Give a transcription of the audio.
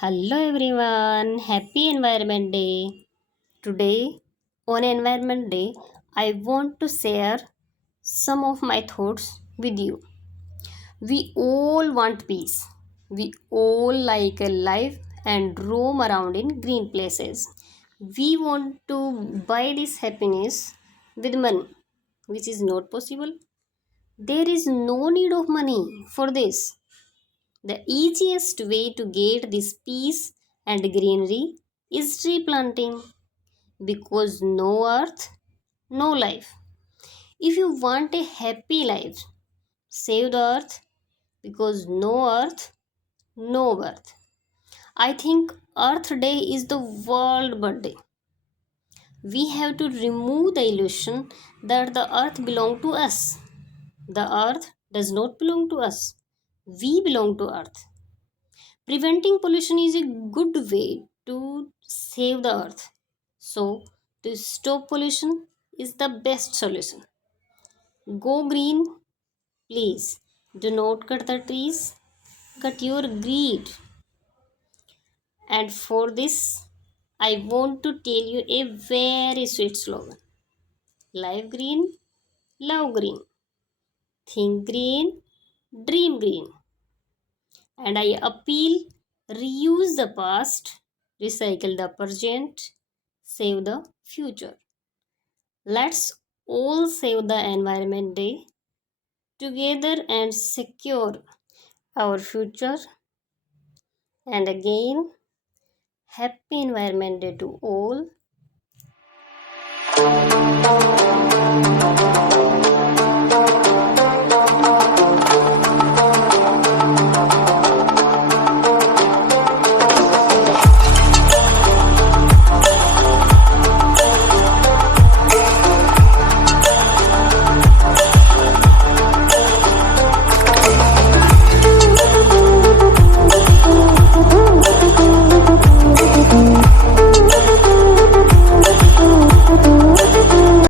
Hello everyone, happy Environment Day. Today, on Environment Day, I want to share some of my thoughts with you. We all want peace. We all like a life and roam around in green places. We want to buy this happiness with money, which is not possible. There is no need of money for this. The easiest way to get this peace and greenery is tree planting because no earth, no life. If you want a happy life, save the earth because no earth, no birth. I think Earth Day is the world birthday. We have to remove the illusion that the earth belongs to us. The earth does not belong to us. We belong to earth. Preventing pollution is a good way to save the earth. So, to stop pollution is the best solution. Go green, please. Do not cut the trees, cut your greed. And for this, I want to tell you a very sweet slogan. Live green, love green. Think green, dream green. And I appeal reuse the past, recycle the present, save the future. Let's all save the environment day together and secure our future. And again, happy environment day to all.